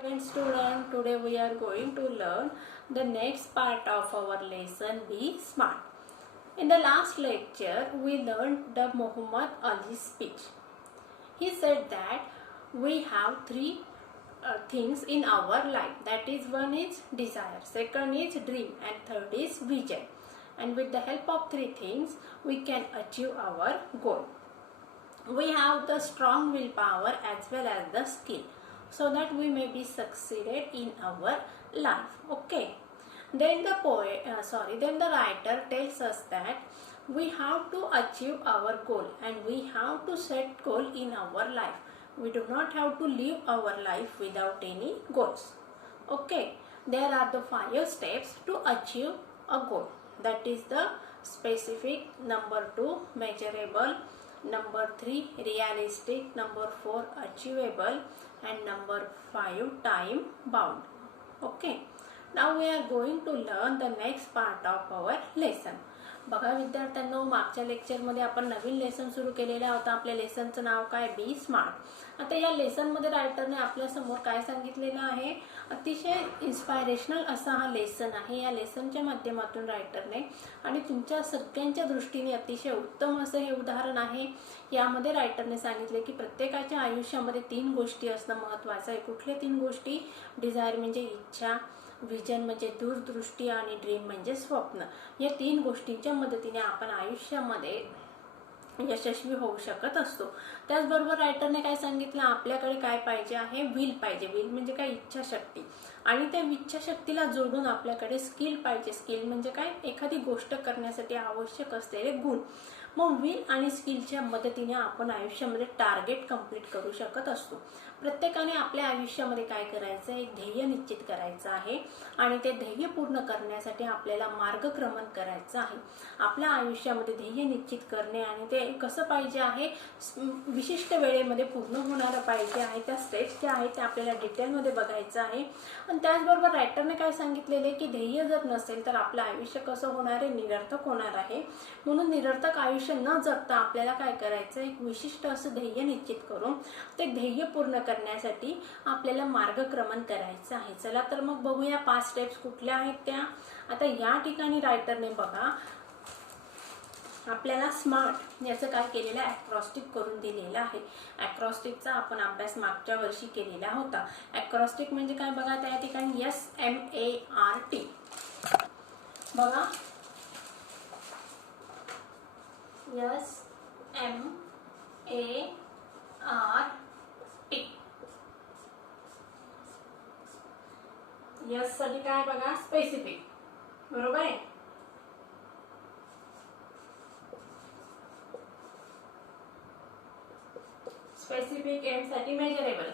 Student, today we are going to learn the next part of our lesson Be Smart. In the last lecture, we learned the Muhammad Ali speech. He said that we have three things in our life. That is, one is desire, second is dream, and third is vision. And with the help of three things, we can achieve our goal. We have the strong willpower as well as the skill, so that we may be succeeded in our life. Okay. Then the writer tells us that we have to achieve our goal and we have to set goal in our life. We do not have to live our life without any goals. Okay. There are the 5 steps to achieve a goal. That is the specific, number 2 measurable, number 3 realistic, number 4 achievable, and number 5 time bound. Okay. Now we are going to learn the next part of our lesson. बघा विद्यार्थ्यांनो, मागच्या लेक्चरमध्ये आपण नवीन lesson सुरू केलेला होता. आपल्या लेसनचं नाव काय? बी स्मार्ट. आता या लेसनमध्ये रायटरने आपल्या समोर काय सांगितलेलं आहे? अतिशय इन्स्पायरेशनल असा हा लेसन आहे. या लेसनच्या माध्यमातून रायटरने आणि तुमच्या सगळ्यांच्या दृष्टीने अतिशय उत्तम असं हे उदाहरण आहे. यामध्ये रायटरने सांगितले की प्रत्येकाच्या आयुष्यामध्ये 3 गोष्टी असणं महत्त्वाचं आहे. कुठल्या 3 गोष्टी? डिझायर म्हणजे इच्छा, विजन म्हणजे दूरदृष्टी, आणि ड्रीम म्हणजे स्वप्न. या 3 गोष्टींच्या मदतीने आपण आयुष्यामध्ये यशस्वी होऊ शकत असतो. त्याचबरोबर रायटरने काय सांगितलं? आपल्याकडे काय पाहिजे आहे? विल पाहिजे. विल म्हणजे काय? इच्छाशक्ती. आणि त्या इच्छाशक्तीला जोडून आपल्याकडे स्किल पाहिजे. स्किल म्हणजे काय? एखादी गोष्ट करण्यासाठी आवश्यक असलेले गुण. मग विल आणि स्किलच्या मदतीने आपण आयुष्यामध्ये टार्गेट कंप्लीट करू शकत असतो. प्रत्येकाने आपल्या आयुष्यामध्ये काय करायचं? एक ध्येय निश्चित करायचं आहे आणि ते ध्येय पूर्ण करण्यासाठी आपल्याला मार्गक्रमण करायचं आहे. आपल्या आयुष्यामध्ये ध्येय निश्चित करणे आणि ते कसं पाहिजे आहे? विशिष्ट वेळेमध्ये पूर्ण होणारं पाहिजे आहे. त्या स्टेप्स ज्या आहेत त्या आपल्याला डिटेलमध्ये बघायचं आहे. आणि त्याचबरोबर रायटरने काय सांगितलेले की ध्येय जर नसेल तर आपलं आयुष्य कसं होणार आहे? निरर्थक होणार आहे. म्हणून निरर्थक आयुष्य न जगता आपल्याला काय करायचं? एक विशिष्ट असं ध्येय निश्चित करून ते ध्येय पूर्ण करण्यासाठी आपल्याला मार्गक्रमण करायचं आहे. चला तर मग बघूया 5 स्टेप्स कुठल्या आहेत त्या. आता या ठिकाणी रायटरने बघा आपल्याला स्मार्ट याचं काय केलेलं आहे? ॲक्रॉस्टिक करून दिलेलं आहे. ॲक्रॉस्टिकचा आपण अभ्यास मागच्या वर्षी केलेला होता. ॲक्रॉस्टिक म्हणजे काय? बघा त्या ठिकाणी SMART. बघा SMART. यस साठी काय? बघा स्पेसिफिक. बरोबर आहे. स्पेसिफिक. एम साठी मेजरेबल.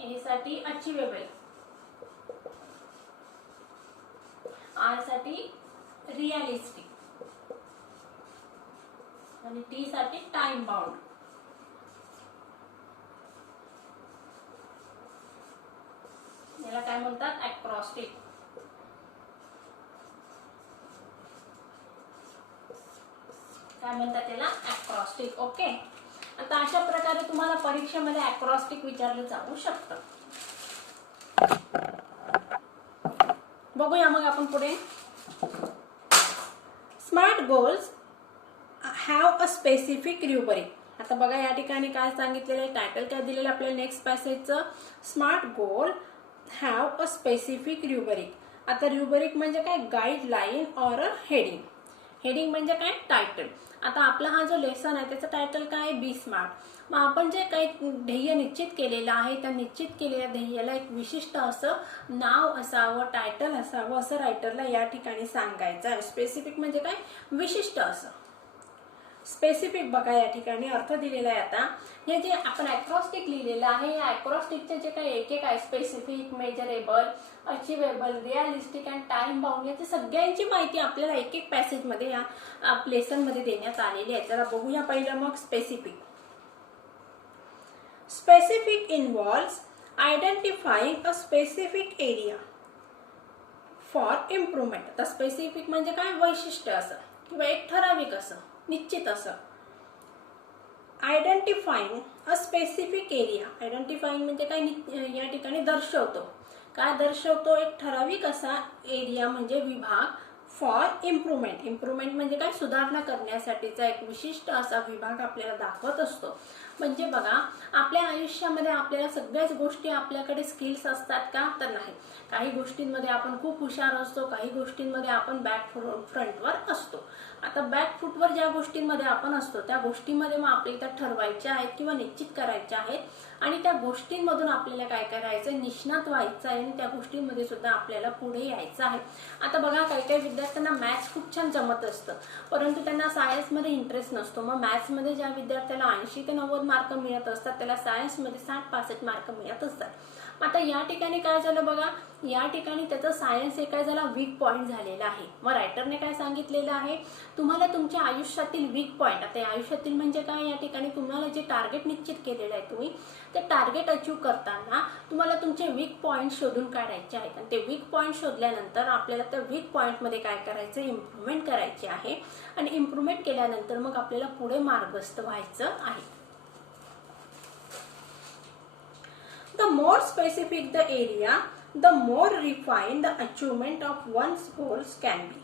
ए साठी अचिवेबल. आर साठी रिअलिस्टिक आणि टी साठी टाइम बाउंड. याला काय म्हणतात? ॲक्रॉस्टिक. काय म्हणतात त्याला? ॲक्रॉस्टिक. ओके. आता अशा प्रकारे तुम्हाला परीक्षेमध्ये ॲक्रॉस्टिक विचारलं जाऊ शकतं. बघूया मग आपण पुढे. Smart goals have a specific rubric. आता बघा या ठिकाणी काय सांगितलेलं आहे? टायटल काय दिलेलं आपल्याला नेक्स्ट पॅसेजचं? Smart goal have a specific rubric. आता रुब्रिक म्हणजे काय? Guideline or a heading. Heading म्हणजे काय? टायटल. आता आपला हा जो लेसन आहे त्याचं टायटल काय आहे? बी स्मार्ट. मग आपण जे काही ध्येय निश्चित केलेलं आहे त्या निश्चित केलेल्या ध्येयाला एक विशिष्ट असं नाव असावं, टायटल असावं असं रायटरला या ठिकाणी सांगायचं आहे. स्पेसिफिक म्हणजे काय? विशिष्ट असं. स्पेसिफिक बघा या ठिकाणी अर्थ दिलेला आहे. आता हे जे आपण ॲक्रॉस्टिक लिहिलेलं आहे या ॲक्रॉस्टिकचे जे काही एक आहे specific, measurable, achievable, realistic and time bound याची सगळ्यांची माहिती आपल्याला एक पॅसेजमध्ये या लेसनमध्ये देण्यात आलेली आहे. जरा बघूया पहिलं मग specific. Specific involves identifying a specific area for improvement. आता स्पेसिफिक म्हणजे काय? वैशिष्ट्य असं किंवा एक ठराविक असं, निश्चित असं. Identifying a specific area. Identifying म्हणजे काय, या ठिकाणी दर्शवतो. काय दर्शवतो? एक ठराविक असा एरिया म्हणजे विभाग फॉर इम्प्रूव्हमेंट. इम्प्रूव्हमेंट म्हणजे काय, सुधारणा करण्यासाठीचा एक विशिष्ट असा विभाग आपल्याला दाखवत असतो. म्हणजे बघा, आपल्या आयुष्यामध्ये आपल्याला सगळ्याच गोष्टी, आपल्याकडे स्किल्स असतात का? तर नाही. काही गोष्टींमध्ये आपण खूप हुशार असतो, काही गोष्टींमध्ये आपण बॅक फ्रंटवर असतो. आता बॅक फूटवर ज्या गोष्टींमध्ये आपण असतो त्या गोष्टींमध्ये मग आपल्याला ठरवायच्या आहेत किंवा निश्चित करायच्या आहेत आणि त्या गोष्टींमधून आपल्याला काय करायचं, निष्णात व्हायचं आहे आणि त्या गोष्टींमध्ये सुद्धा आपल्याला पुढे यायचं आहे. आता बघा, काही काही विद्यार्थ्यांना मॅथ्स खूप छान जमत असतं, परंतु त्यांना सायन्समध्ये इंटरेस्ट नसतो. मग मॅथ्समध्ये ज्या विद्यार्थ्याला 80 ते 90 मार्क मिळत असतात त्याला सायन्समध्ये 60-65 मार्क मिळत असतात. आता या ठिकाणी काय झालं बघा, या ठिकाणी त्याचं सायन्स हे काय झाला, वीक पॉईंट झालेला आहे. मग रायटरने काय सांगितलेलं आहे, तुम्हाला तुमच्या आयुष्यातील वीक पॉईंट, आता आयुष्यातील म्हणजे काय, या ठिकाणी तुम्हाला जे टार्गेट निश्चित केलेलं आहे तुम्ही ते टार्गेट अचीव्ह करताना तुम्हाला तुमचे वीक पॉईंट शोधून काढायचे आहेत. आणि ते वीक पॉईंट शोधल्यानंतर आपल्याला त्या वीक पॉईंटमध्ये काय करायचं, इम्प्रूव्हमेंट करायची आहे. आणि इम्प्रूव्हमेंट केल्यानंतर मग आपल्याला पुढे मार्गस्थ व्हायचं आहे. The more specific the area, the more refined the achievement of one's goals can be.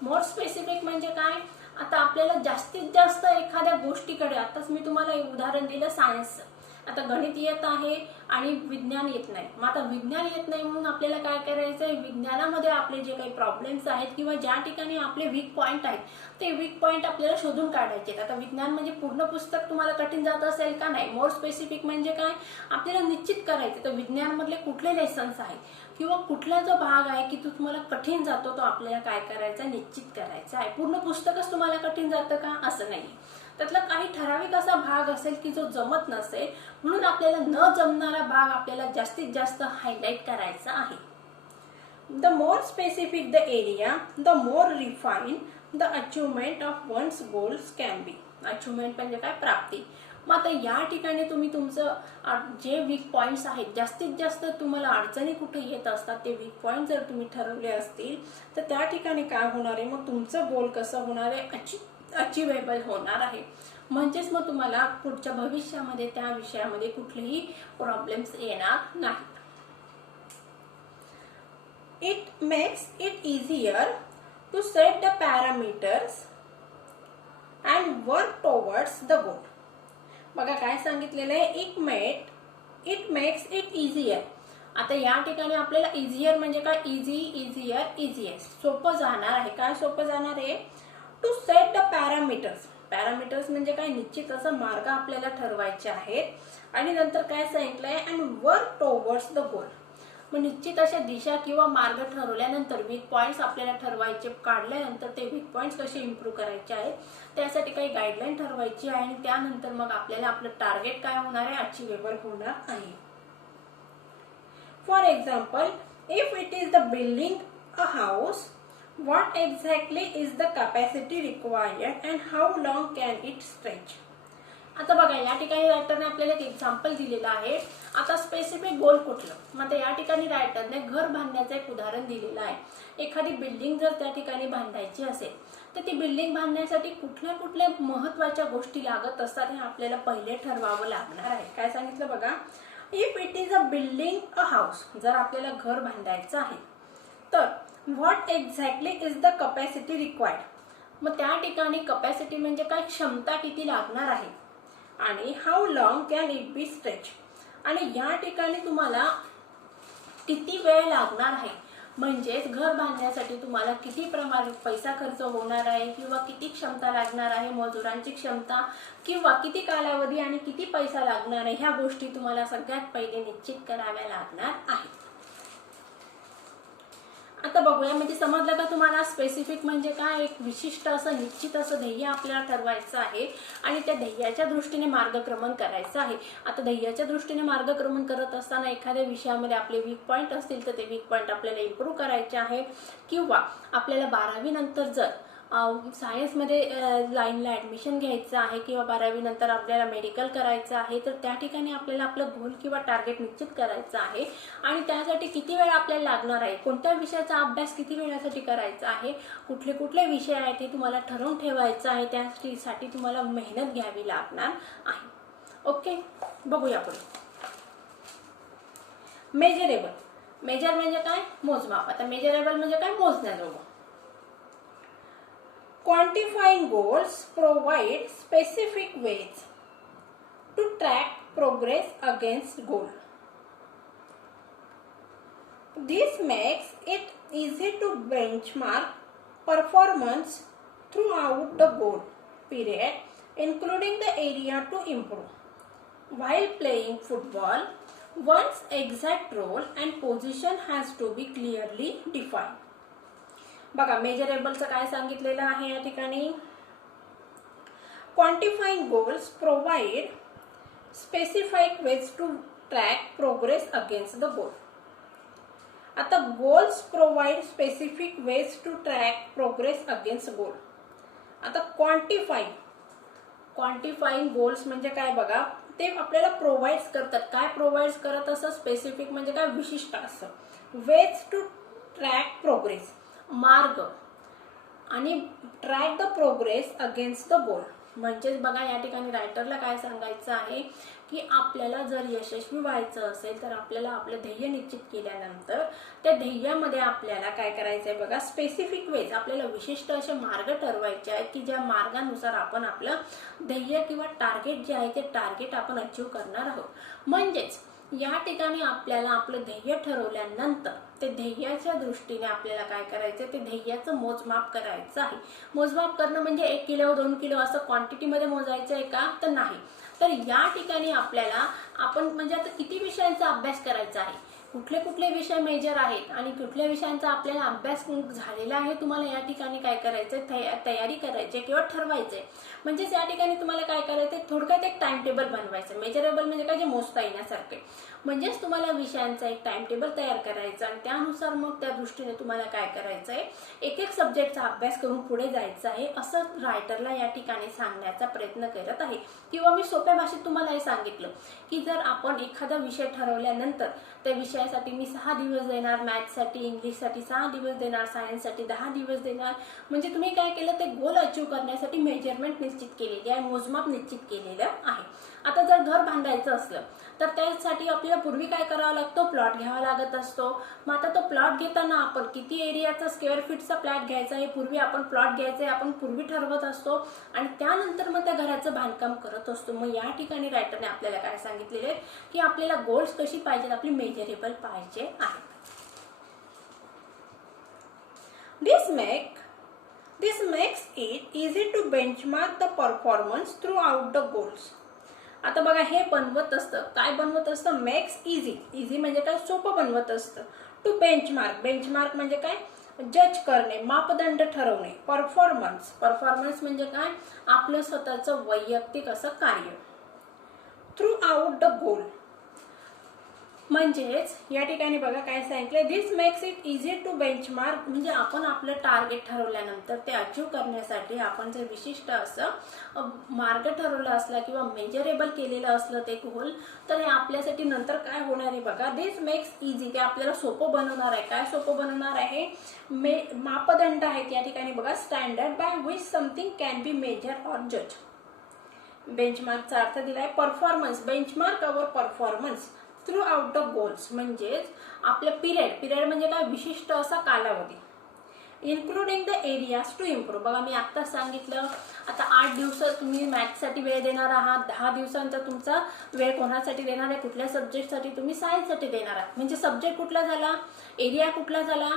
More specific म्हणजे काय, आता आपल्याला जास्तीत जास्त एखाद्या गोष्टीकडे, आताच मी तुम्हाला एक उदाहरण दिलं सायन्सचं. आता गणित येत आहे आणि विज्ञान येत नाही. मग आता विज्ञान येत नाही म्हणून आपल्याला काय करायचं आहे, विज्ञानामध्ये आपले जे काही प्रॉब्लेम्स आहेत किंवा ज्या ठिकाणी आपले वीक पॉईंट आहेत ते वीक पॉईंट आपल्याला शोधून काढायचे आहेत. आता विज्ञान म्हणजे पूर्ण पुस्तक तुम्हाला कठीण जात असेल का? नाही. मोर स्पेसिफिक म्हणजे काय, आपल्याला निश्चित करायचं तर विज्ञानमधले कुठले लेसन्स आहेत किंवा कुठला जो भाग आहे की तो तुम्हाला कठीण जातो तो आपल्याला काय करायचा, निश्चित करायचा आहे. पूर्ण पुस्तकच तुम्हाला कठीण जातं का? असं नाही. त्यातला काही ठराविक असा भाग असेल की जो जमत नसेल, म्हणून आपल्याला न जमणारा भाग आपल्याला जास्तीत जास्त हायलाइट करायचा आहे. The more specific the area, the more refine the achievement of one's goals can be. Achievement म्हणजे काय, प्राप्ती. मग आता या ठिकाणी तुम्ही तुमचं जे वीक पॉईंट्स आहेत, जास्तीत जास्त तुम्हाला अडचणी कुठे येत असतात ते वीक पॉईंट जर तुम्ही ठरवले असतील तर त्या ठिकाणी काय होणार आहे, मग तुमचं गोल कसं होणार आहे, अचिवेबल होणार आहे. म्हणजेच मग तुम्हाला पुढच्या भविष्यामध्ये त्या विषयामध्ये कुठलेही प्रॉब्लेम्स येणार नाही. It makes it easier to set the parameters and work towards the goal. बघा काय सांगितलेलं आहे, इट मेक्स इट इझियर. आता या ठिकाणी आपल्याला इझियर म्हणजे काय, इझियर सोपं जाणार आहे. काय सोपं जाणार आहे, to set the parameters. Parameters म्हणजे काय, निश्चित असं मार्ग आपल्याला ठरवायचे आहेत. आणि नंतर काय सांगितलंय, and work towards the goal. मग निश्चित अशा दिशा किंवा मार्ग ठरवल्यानंतर वीक पॉईंट्स आपल्याला ठरवायचे, काढल्यानंतर ते वीक पॉईंट्स कसे इम्प्रूव्ह करायचे आहेत त्यासाठी काही गाईडलाईन ठरवायची आहे आणि त्यानंतर मग आपल्याला आपलं टार्गेट काय होणार आहे, अचिवेबल होणार आहे. For example, if it is the building a house, what exactly is the capacity required and how long can it stretch. आता बघा या ठिकाणी रायटरने आपल्याला एक एक्झाम्पल दिलेलं आहे. आता स्पेसिफिक गोल कुठलं, मग या ठिकाणी रायटरने घर बांधण्याचं एक उदाहरण दिलेलं आहे. एखादी बिल्डिंग जर त्या ठिकाणी बांधायची असेल तर ती बिल्डिंग बांधण्यासाठी कुठल्या कुठल्या महत्त्वाच्या गोष्टी लागत असतात हे आपल्याला पहिले ठरवावं लागणार आहे. काय सांगितलं बघा, if it is a building a house, जर आपल्याला घर बांधायचं आहे तर what exactly is the capacity required. मग त्या ठिकाणी कपॅसिटी म्हणजे काय, क्षमता किती लागणार आहे. आणि how long can it be stretch. आणि या ठिकाणी तुम्हाला किती वेळ लागणार आहे, म्हणजेच घर बांधण्यासाठी तुम्हाला किती प्रमाणात पैसा खर्च होणार आहे किंवा किती क्षमता लागणार आहे, मजुरांची क्षमता किंवा किती कालावधी आणि किती पैसा लागणार आहे, ह्या गोष्टी तुम्हाला सगळ्यात पहिले निश्चित कराव्या लागणार आहेत. आता बघूया, म्हणजे समजलं का तुम्हाला स्पेसिफिक म्हणजे काय, एक विशिष्ट असं निश्चित असं ध्येय आपल्याला ठरवायचं आहे आणि त्या ध्येयाच्या दृष्टीने मार्गक्रमण करायचं आहे. आता ध्येयाच्या दृष्टीने मार्गक्रमण करत असताना एखाद्या विषयामध्ये आपले वीक पॉईंट असतील तर ते वीक पॉईंट आपल्याला इम्प्रूव्ह करायचे आहे. किंवा आपल्याला 12वी नंतर जर सायन्समध्ये लाईनला ॲडमिशन घ्यायचं आहे किंवा 12वी नंतर आपल्याला मेडिकल करायचं आहे, तर त्या ठिकाणी आपल्याला आपलं गोल किंवा टार्गेट निश्चित करायचं आहे आणि त्यासाठी किती वेळ आपल्याला लागणार आहे, कोणत्या विषयाचा अभ्यास किती वेळासाठी करायचा आहे, कुठले कुठले विषय आहेत ते तुम्हाला ठरवून ठेवायचं आहे, त्यासाठी तुम्हाला मेहनत घ्यावी लागणार आहे. ओके, बघूया पुढे. मेजरेबल. मेजर म्हणजे काय? मोजमाप. आता मेजरेबल म्हणजे काय? मोजण्याजोगं. Quantifying goals provide specific ways to track progress against goal. This makes it easy to benchmark performance throughout the goal period, including the area to improve. While playing football, one's exact role and position has to be clearly defined. बघा, मेजरेबलचं काय सांगितलेलं आहे या ठिकाणी. Quantifying goals provide specified ways to track progress against the goal. आता goals provide specific ways to track progress against goal. आता quantifying goals म्हणजे काय बघा, ते आपल्याला प्रोव्हाइड करतात. काय प्रोव्हाइड करत असं? स्पेसिफिक म्हणजे काय? विशिष्ट असं. वेज टू ट्रॅक प्रोग्रेस, मार्ग, आणि track the progress against the गोल. म्हणजेच बघा, या ठिकाणी रायटरला काय सांगायचं आहे की आपल्याला जर यशस्वी व्हायचं असेल तर आपल्याला आपलं ध्येय निश्चित केल्यानंतर त्या ध्येयामध्ये आपल्याला काय करायचं आहे बघा, स्पेसिफिक वेज, आपल्याला विशिष्ट असे मार्ग ठरवायचे आहेत की ज्या मार्गानुसार आपण आपलं ध्येय किंवा टार्गेट जे आहे ते टार्गेट आपण अचीव करणार आहोत. म्हणजेच या ठिकाणी आपल्याला आपलं ध्येय ठरवल्यानंतर ते ध्येयाच्या दृष्टीने आपल्याला काय करायचं, ते ध्येयाचं मोजमाप करायचं आहे. मोजमाप करणं म्हणजे 1 किलो 2 किलो असं क्वांटिटीमध्ये मोजायचं आहे का? तर नाही. तर या ठिकाणी आपल्याला आपण म्हणजे आता किती विषयांचा अभ्यास करायचा आहे, कुठले कुठले विषय मेजर आहेत आणि कुठल्या विषयांचा आपल्याला अभ्यास झालेला आहे, तुम्हाला या ठिकाणी काय करायचंय, तयारी करायची किंवा ठरवायचंय. म्हणजेच या ठिकाणी तुम्हाला काय करायचंय, थोडक्यात एक टाइम टेबल बनवायचं. मेजरेबल म्हणजे काय? जे मोजता येण्यासारखे. म्हणजेच तुम्हाला विषयांचा एक टाइम टेबल तयार करायचा आणि त्यानुसार मग त्या दृष्टीने तुम्हाला काय करायचंय, एक एक सब्जेक्टचा अभ्यास करून पुढे जायचं आहे, असं रायटरला या ठिकाणी सांगण्याचा प्रयत्न करत आहे. किंवा मी सोप्या भाषेत तुम्हाला हे सांगितलं की जर आपण एखादा विषय ठरवल्यानंतर त्या विषयासाठी मी 6 दिवस देणार, मॅथ्ससाठी, इंग्लिशसाठी 6 दिवस देणार, सायन्ससाठी 10 दिवस देणार, म्हणजे तुम्ही काय केलं, ते गोल अचीव करण्यासाठी मेजरमेंट निश्चित केलेली आहे, मोजमाप निश्चित केलेलं आहे. आता जर घर बांधायचं असलं तर त्यासाठी आपल्याला पूर्वी काय करावं लागतं, प्लॉट घ्यावा लागत असतो. मग आता तो प्लॉट घेताना आपण किती एरियाचा स्क्वेअर फीटचा प्लॉट घ्यायचा आहे, पूर्वी आपण प्लॉट घ्यायचा आहे आपण पूर्वी ठरवत असतो आणि त्यानंतर मग त्या घराचं बांधकाम करत असतो. मग या ठिकाणी रायटरने आपल्याला काय सांगितलेले आहे की आपल्याला गोल्स कशी पाहिजेत, आपली मेजरेबल पाहिजे आहे. This makes it easy to benchmark the performance throughout the goals. आता बघा, हे बनवत असतं, काय बनवत असतं, मेक्स इझी. इझी म्हणजे काय? सोपं बनवत असतं. To benchmark. बेंचमार्क म्हणजे काय? जज करणे, मापदंड ठरवणे. परफॉर्मन्स म्हणजे काय? आपलं स्वतःचं वैयक्तिक असं कार्य. थ्रू आउट द गोल म्हणजेच या ठिकाणी बघा काय सांगितलं, this makes it easy to benchmark. म्हणजे आपण आपलं टार्गेट ठरवल्यानंतर ते अचीव करण्यासाठी आपण जर विशिष्ट असं मार्ग ठरवला असला किंवा मेजरेबल केलेलं असलं ते गोल, तर हे आपल्यासाठी नंतर काय होणार आहे बघा, दिस मेक्स इझी, ते आपल्याला सोपं बनवणार आहे. काय सोपं बनवणार आहे? मापदंड आहेत या ठिकाणी बघा, standard by which something can be measure or जज. बेंचमार्कचा अर्थ दिलाय performance. Benchmark our performance throughout the goals. म्हणजेच आपलं पिरियड म्हणजे काय? विशिष्ट असा कालावधी. Including the areas to improve. बघा, मी आत्ताच सांगितलं, आता 8 दिवस तुम्ही मॅथ्ससाठी वेळ देणार आहात, 10 दिवसांचा तुमचा वेळ कोणासाठी देणार आहे, कुठल्या सब्जेक्टसाठी, तुम्ही सायन्ससाठी देणार आहात. म्हणजे सब्जेक्ट कुठला झाला, एरिया कुठला झाला,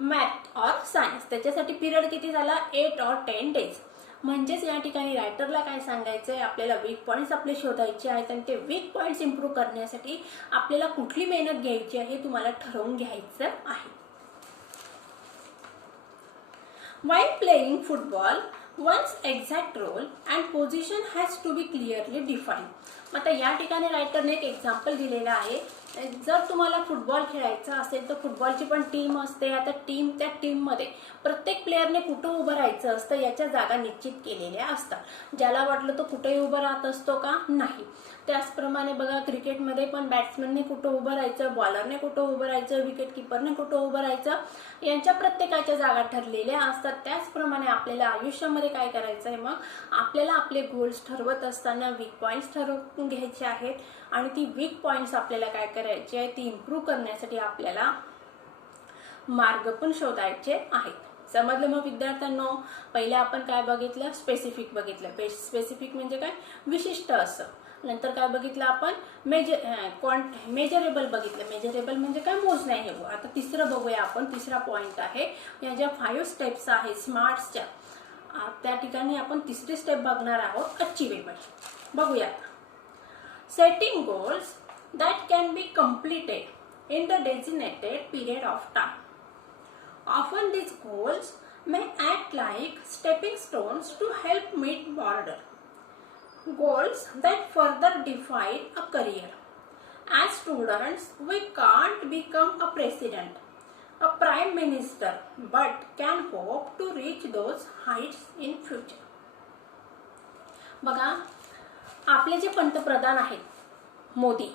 मॅथ और सायन्स. त्याच्यासाठी पिरियड किती झाला, 8 or 10 days. म्हणजेच या ठिकाणी रायटरला काय सांगायचंय, आपल्याला वीक पॉइंट्स आपले शोधायचे आहेत आणि ते वीक पॉइंट्स इम्प्रूव्ह करण्यासाठी आपल्याला कुठली मेहनत घ्यायची आहे तुम्हाला ठरवून घ्यायचं आहे. While playing football, one's exact role and position has to be clearly defined. आता या ठिकाणी रायटरने एक एक्झाम्पल दिलेला आहे. जर तुम्हाला फुटबॉल खेळायचा असेल तर फुटबॉलची पण टीम असते. आता त्या टीममध्ये प्रत्येक प्लेयरने कुठं उभं राहायचं असतं याच्या जागा निश्चित केलेल्या असतात. ज्याला वाटलं तो कुठेही उभं राहत असतो का? नाही. त्याचप्रमाणे बघा क्रिकेटमध्ये पण बॅट्समनने कुठं उभं राहायचं, बॉलरने कुठं उभं राहायचं, विकेट किपरने कुठं उभं राहायचं, यांच्या प्रत्येकाच्या जागा ठरलेल्या असतात. त्याचप्रमाणे आपल्याला आयुष्यामध्ये काय करायचं आहे, मग आपल्याला आपले गोल्स ठरवत असताना वीक पॉईंट्स ठरवून घ्यायचे आहेत आणि ती वीक पॉईंट्स आपल्याला काय करायचे आहे, ती इम्प्रूव्ह करण्यासाठी आपल्याला मार्ग पण शोधायचे आहेत. समजलं मग विद्यार्थ्यांनो? पहिले आपण काय बघितलं? स्पेसिफिक बघितलं. स्पेसिफिक म्हणजे काय? विशिष्ट असं. नंतर काय बघितलं आपण? मेजरेबल बघितलं. मेजरेबल म्हणजे काय? मोजण्या हे. आता तिसरं बघूया आपण. तिसरा पॉइंट आहे, या ज्या 5 स्टेप्स आहेत स्मार्ट्सच्या, त्या ठिकाणी आपण तिसरी स्टेप बघणार आहोत, अचिवेबल. बघूया. Setting goals that can be completed in the designated period of time. Often these goals may act like stepping stones to help meet broader goals that further define a career. As students, we can't become a president, a prime minister, but can hope to reach those heights in future. बघा, आपले जे पंतप्रधान आहेत मोदी,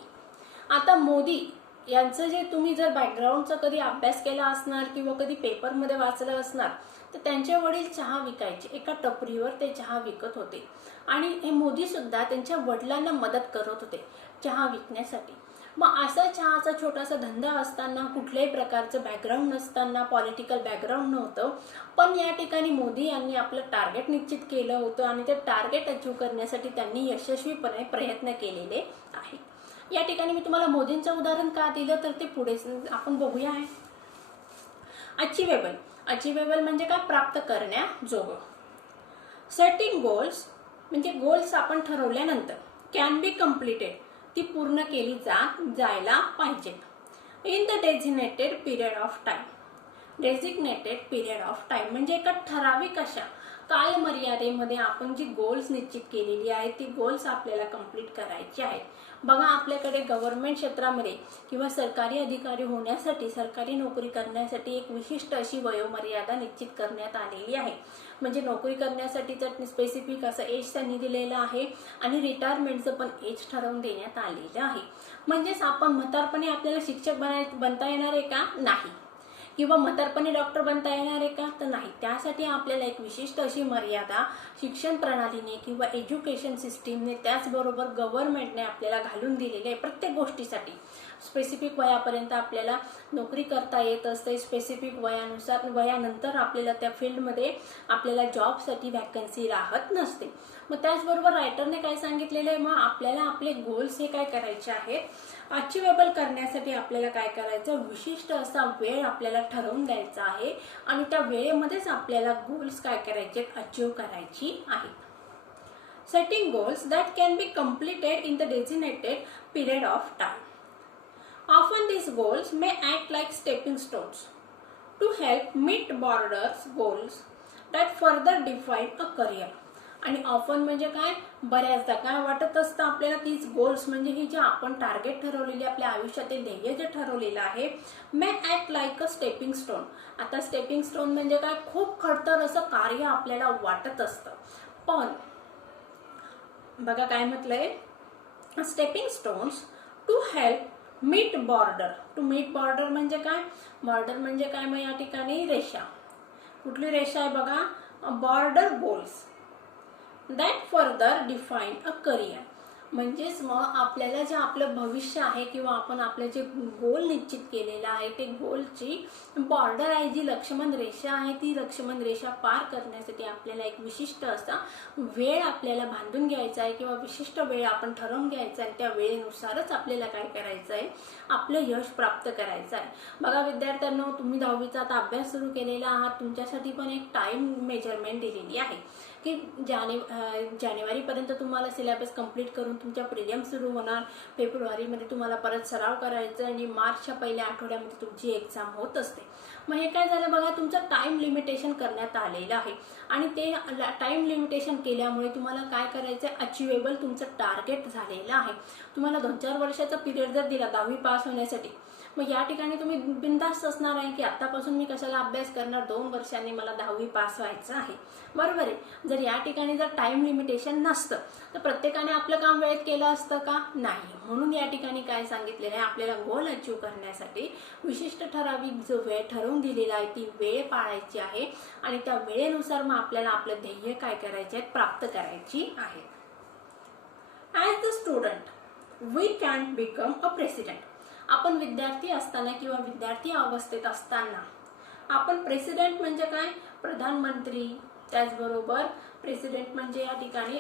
आता मोदी यांचं जे तुम्ही जर बॅकग्राऊंडचा कधी अभ्यास केला असणार किंवा कधी पेपरमध्ये वाचलं असणार तर त्यांचे वडील चहा विकायचे. एका टपरीवर ते चहा विकत होते आणि हे मोदी सुद्धा त्यांच्या वडिलांना मदत करत होते चहा विकण्यासाठी. मग असा चहाचा छोटासा धंदा असताना, कुठल्याही प्रकारचं बॅकग्राऊंड नसताना, पॉलिटिकल बॅकग्राऊंड नव्हतं, पण या ठिकाणी मोदी यांनी आपलं टार्गेट निश्चित केलं होतं आणि ते टार्गेट अचीव्ह करण्यासाठी त्यांनी यशस्वीपणे प्रयत्न केलेले आहेत. या ठिकाणी मी तुम्हाला मोदींचं उदाहरण का दिलं तर ते पुढे आपण बघूया. आहे अचिवेबल. अचिवेबल म्हणजे काय? प्राप्त करण्याजोगं. सेटिंग गोल्स म्हणजे गोल्स आपण ठरवल्यानंतर कॅन बी कम्प्लिटेड, ती पूर्ण केली जायला पाहिजेत in the designated period of time. Designated period of time म्हणजे एका ठराविक अशा कालमर्यादेमध्ये आपण जी गोल्स निश्चित केलेली आहेत ती गोल्स आपल्याला कंप्लीट करायची आहेत. बघा, आपल्याकडे गव्हर्नमेंट क्षेत्रामध्ये किंवा सरकारी अधिकारी होण्यासाठी, सरकारी नोकरी करण्यासाठी एक विशिष्ट अशी वयोमर्यादा निश्चित करण्यात आलेली आहे. म्हणजे नोकरी करण्यासाठी तर स्पेसिफिक असं एज त्यांनी दिलेलं आहे आणि रिटायरमेंटचं पण एज ठरवून देण्यात आलेलं आहे. म्हणजेच आपण म्हातारपणी आपल्याला शिक्षक बनता येणार आहे का? नाही. किंवा म्हातारपणी डॉक्टर बनता येणार आहे का? तर नाही. त्यासाठी आपल्याला एक विशिष्ट अशी मर्यादा शिक्षण प्रणालीने किंवा एज्युकेशन सिस्टीमने, त्याचबरोबर गव्हर्नमेंटने आपल्याला घालून दिलेली आहे. प्रत्येक गोष्टीसाठी स्पेसिफिक वयापर्यंत आपल्याला नोकरी करता येत असते. स्पेसिफिक वयानंतर आपल्याला त्या फील्डमध्ये आपल्याला जॉबसाठी वॅकन्सी राहत नसते. मग त्याचबरोबर रायटरने काय सांगितलेलं आहे, मग आपल्याला आपले गोल्स हे काय करायचे आहेत, अचिवेबल करण्यासाठी आपल्याला काय करायचं, विशिष्ट असा वेळ आपल्याला ठरवून द्यायचा आहे आणि त्या वेळेमध्येच आपल्याला गोल्स काय करायचे, अचीव करायची आहेत. Setting goals that can be completed in the designated period of time. Often these goals may act like stepping stones to help meet broader goals that further define a career. आणि often म्हणजे काय, बऱ्याचदा काय वाटत असतं आपल्याला, तीच goals म्हणजे ही जे आपण टार्गेट ठरवलेली, आपल्या आयुष्यातील ध्येय जे ठरवलेलं आहे, may act like a stepping stone. आता स्टेपिंग स्टोन म्हणजे काय, खूप खडतर असं कार्य आपल्याला वाटत असतं, पण बघा काय म्हटलंय, stepping stones to help meet border. To meet border म्हणजे काय, बॉर्डर म्हणजे काय, मग या ठिकाणी रेषा. कुठली रेषा आहे बघा, border goals that further define a career. म्हणजेच मग आपल्याला जे आपलं भविष्य आहे किंवा आपण आपले जे गोल निश्चित केलेलं आहे ते गोलची बॉर्डर आहे, जी लक्ष्मण रेषा आहे, ती लक्ष्मण रेषा पार करण्यासाठी आपल्याला एक विशिष्ट असा वेळ आपल्याला बांधून घ्यायचा आहे किंवा विशिष्ट वेळ आपण ठरवून घ्यायचा आहे. त्या वेळेनुसारच आपल्याला काय करायचं आहे, आपलं यश प्राप्त करायचं आहे. बघा विद्यार्थ्यांनो, तुम्ही 10वीचा आता अभ्यास सुरू केलेला आहात, तुमच्यासाठी पण एक टाइम मेजरमेंट दिलेली आहे. की जानेवारीपर्यंत तुम्हाला सिलेबस कंप्लीट करून तुमच्या प्रिलिम्स सुरू होणार, फेब्रुवारीमध्ये तुम्हाला परत सराव करायचा आणि मार्चच्या पहिल्या आठवड्यामध्ये तुमची एक्झाम होत असते. मग हे काय झालं बघा, तुमचं टाइम लिमिटेशन करण्यात आलेलं आहे आणि ते टाइम लिमिटेशन केल्यामुळे तुम्हाला काय करायचं आहे, अचिवेबल तुमचं टार्गेट झालेलं आहे. तुम्हाला 2-4 वर्षाचा पिरियड जर दिला 10वी पास होण्यासाठी, मग या ठिकाणी तुम्ही बिनधास्त असणार आहे की आतापासून मी कशाला अभ्यास करणार, 2 वर्षांनी मला 10वी पास व्हायचं आहे, बरोबर आहे. जर या ठिकाणी जर टाइम लिमिटेशन नसतं तर प्रत्येकाने आपलं काम वेळेत केलं असतं का, नाही. म्हणून या ठिकाणी काय सांगितलेलं आहे, आपल्याला गोल अचीव करण्यासाठी विशिष्ट ठराविक जो वेळ ठरवून दिलेला आहे ती वेळ पाळायची आहे आणि त्या वेळेनुसार मग आपल्याला आपलं ध्येय काय करायचे आहे, प्राप्त करायची आहे. As the student we can become a president. आपण विद्यार्थी असताना किंवा विद्यार्थी अवस्थेत असताना आपण प्रेसिडेंट म्हणजे काय, प्रधानमंत्री, त्याचबरोबर प्रेसिडेंट म्हणजे या ठिकाणी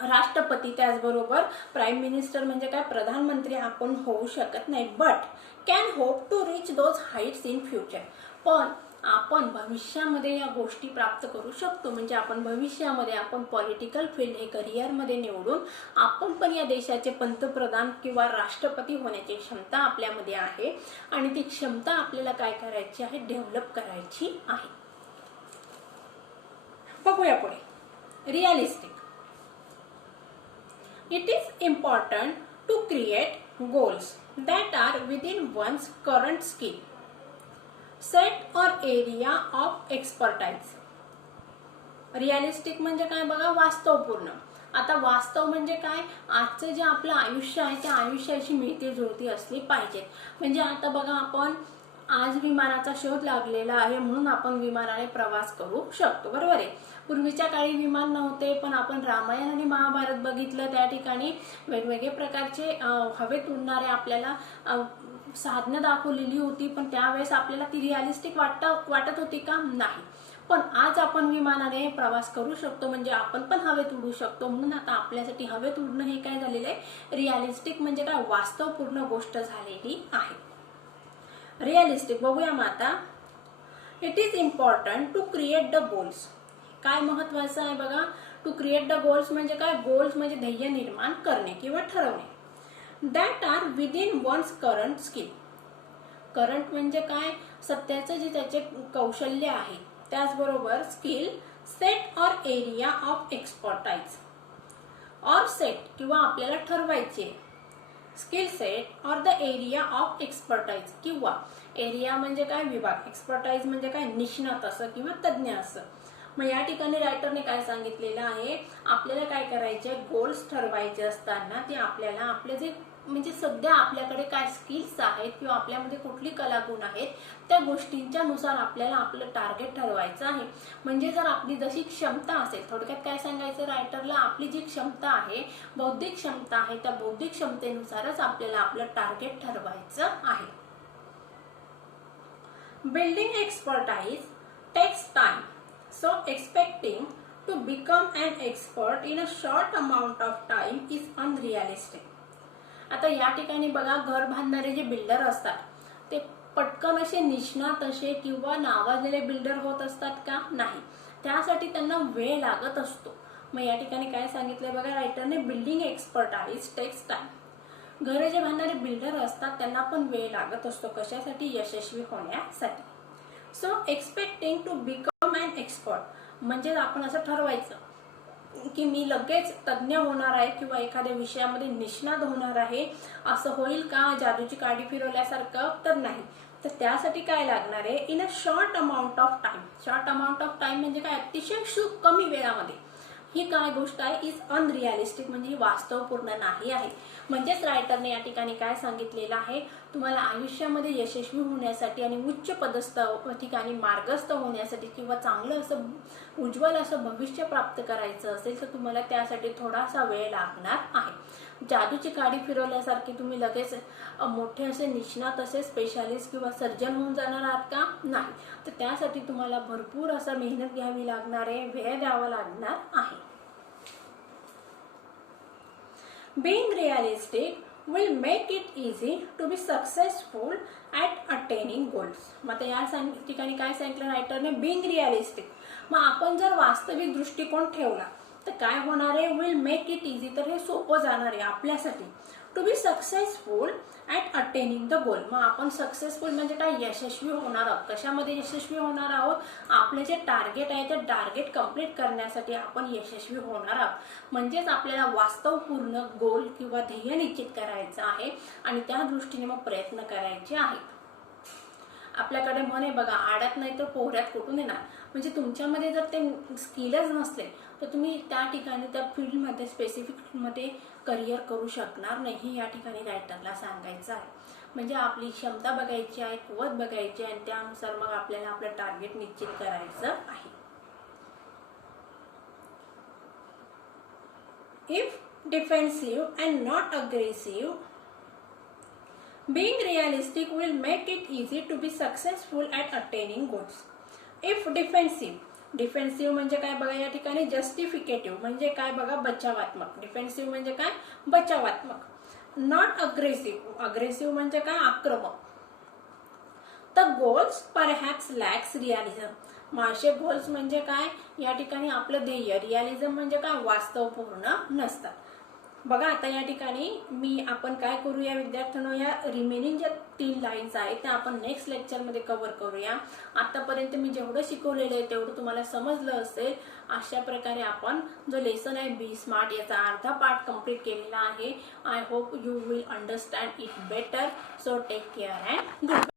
राष्ट्रपती, त्याचबरोबर प्राईम मिनिस्टर म्हणजे काय, प्रधानमंत्री आपण होऊ शकत नाही. But can hope to reach those heights in future. पण आपण भविष्यामध्ये या गोष्टी प्राप्त करू शकतो. म्हणजे आपण भविष्यामध्ये आपण पॉलिटिकल फील्ड हे करिअरमध्ये निवडून आपण पण या देशाचे पंतप्रधान किंवा राष्ट्रपती होण्याची क्षमता आपल्यामध्ये आहे आणि ती क्षमता आपल्याला काय करायची आहे, डेव्हलप करायची आहे. बघूया पुढे, realistic. It is important to create goals that are within one's current skill, set or area of expertise. Realistic म्हणजे काय बघा, वास्तवपूर्ण. आता वास्तव म्हणजे काय, आजचं जे आपलं आयुष्य आहे त्या आयुष्याशी मिळती जुळती असली पाहिजे. म्हणजे आता बघा, आपण आज विमानाचा शोध लागलेला आहे म्हणून आपण विमानाने प्रवास करू शकतो, बरोबर आहे. पूर्वीच्या काळी विमान नव्हते, पण आपण रामायण आणि महाभारत बघितलं, त्या ठिकाणी वेगवेगळे प्रकारचे हवेत उडणारे आपल्याला साधनं दाखवलेली होती, पण त्यावेळेस आपल्याला ती रिअलिस्टिक वाटत होती का, नाही. पण आज आपण विमानाने प्रवास करू शकतो, म्हणजे आपण पण हवेत उडू शकतो. म्हणून आता आपल्यासाठी हवेत उडणं हे काय झालेलं आहे, रिअलिस्टिक म्हणजे काय, वास्तवपूर्ण गोष्ट झालेली आहे. रिअलिस्टिक बघूया मग आता. It is important to create the goals. काय महत्वाचं आहे बघा, टू क्रिएट द गोल्स म्हणजे काय, गोल्स म्हणजे ध्येय निर्माण करणे किंवा ठरवणे. That are within one's current skill. Current म्हणजे काय, सध्याचं जे त्याचे कौशल्य आहे, त्याचबरोबर skill, set or area of expertise. Or set किंवा आपल्याला ठरवायचे, skill set or the area of expertise, किंवा एरिया म्हणजे काय, विभाग, एक्सपर्टाइज म्हणजे काय, निष्णात असं किंवा तज्ज्ञ असं. मग या ठिकाणी रायटरने काय सांगितलेलं आहे, आपल्याला काय करायचे, गोल्स ठरवायचे असताना ते आपल्याला आपले जे म्हणजे सध्या आपल्याकडे काय स्किल्स आहेत किंवा आपल्यामध्ये कुठली कलागुण आहेत त्या गोष्टींच्या नुसार आपल्याला आपलं टार्गेट ठरवायचं आहे. म्हणजे जर आपली जशी क्षमता असेल, थोडक्यात काय सांगायचं रायटरला, आपली जी क्षमता आहे, बौद्धिक क्षमता आहे, त्या बौद्धिक क्षमतेनुसारच आपल्याला आपलं टार्गेट ठरवायचं आहे. Building expertise takes time, so expecting to become an expert in a short amount of time is unrealistic. आता या ठिकाणी बघा, घर बांधणारे जे बिल्डर असतात ते पटकन असे निष्णात असे किंवा नावाजलेले बिल्डर होत असतात का, नाही. त्यासाठी त्यांना वेळ लागत असतो. मग या ठिकाणी काय सांगितलंय बघा रायटरने, बिल्डिंग एक्सपर्टाइज टेक्स टाइम. घर जे बांधणारे बिल्डर असतात त्यांना पण वेळ लागत असतो, कशासाठी, यशस्वी होण्यासाठी. So expecting to become an expert म्हणजे आपण असं ठरवायचं की मी लगेच तज्ञ होणार आहे किंवा एखाद्या विषयामध्ये निष्णात होणार आहे, असं होईल का, जादूची काडी फिरवल्यासारखं, तर नाही. तर त्यासाठी काय लागणार आहे, in a short amount of time. Short amount of time म्हणजे काय, अतिशय कमी वेळामध्ये. ही काय गोष्ट आहे, इज अनरिअलिस्टिक म्हणजे ही वास्तवपूर्ण नाही आहे. म्हणजेच रायटरने या ठिकाणी काय सांगितलेलं आहे, तुम्हाला आयुष्यामध्ये यशस्वी होण्यासाठी आणि उच्च पदस्थ ठिकाणी मार्गस्थ होण्यासाठी किंवा चांगलं असं उज्ज्वल असं भविष्य प्राप्त करायचं असेल तर तुम्हाला त्यासाठी थोडासा वेळ लागणार आहे. जादूची काडी फिरवल्यासारखी तुम्ही लगेच मोठे असे निष्णात असे स्पेशालिस्ट किंवा सर्जन होऊन जाणार आहात का, नाही. तर त्यासाठी तुम्हाला भरपूर असं मेहनत घ्यावी लागणार आहे, वेळ द्यावा लागणार आहे. Being realistic will make it easy to be successful at attaining goals. मग आता या ठिकाणी काय सांगितलं रायटरने, बीइंग रिअलिस्टिक. मग आपण जर वास्तविक दृष्टिकोन ठेवला तर काय होणार आहे, विल मेक इट इझी, तर हे सोपं जाणार आहे आपल्यासाठी. To be successful at attaining the goal. मग आपण सक्सेसफुल म्हणजे काय, यशस्वी होणार आहोत. कशामध्ये यशस्वी होणार आहोत, आपले जे टार्गेट आहे ते टार्गेट कंप्लीट करण्यासाठी आपण यशस्वी होणार आहोत. म्हणजेच आपल्याला वास्तवपूर्ण गोल किंवा ध्येय निश्चित करायचं आहे आणि त्या दृष्टीने मग प्रयत्न करायचे आहेत. आपल्याकडे म्हणे बघा, आड्यात नाही तर पोहऱ्यात कुठून येणार. म्हणजे तुमच्यामध्ये जर ते स्किलच नसले तर तुम्ही त्या ठिकाणी त्या फील्डमध्ये स्पेसिफिक फील्डमध्ये करिअर करू शकणार नाही, हे या ठिकाणी रायटरला सांगायचं आहे. म्हणजे आपली क्षमता बघायची आहे, कुवत बघायची आहे आणि त्यानुसार मग आपल्याला आपलं टार्गेट निश्चित करायचं आहे. If defensive and not aggressive, being realistic will make it easy to be successful at attaining goals. If defensive, defensive म्हणजे काय बघा या ठिकाणी, जस्टिफिकेटिव्ह म्हणजे काय बघा, बचावात्मक. डिफेन्सिव्ह म्हणजे काय, बचावात्मक. नॉट अग्रेसिव्ह, अग्रेसिव्ह म्हणजे काय, आक्रमक. The goals perhaps lacks realism. मग असे गोल्स म्हणजे काय, या ठिकाणी आपलं ध्येय, रिअलिझम म्हणजे काय, वास्तवपूर्ण नसतात. बघा आता या ठिकाणी आपण काय करूया विद्यार्थ्यांनो, या रिमेनिंग ज्या 3 लाईन्स आहेत त्या आपण नेक्स्ट लेक्चरमध्ये कव्हर करूया. आतापर्यंत मी जेवढं शिकवलेलं आहे तेवढं तुम्हाला समजलं असेल. अशा प्रकारे आपण जो लेसन आहे बी स्मार्ट याचा अर्धा पार्ट कंप्लीट केलेला आहे. I hope you will understand it better. So take care and good.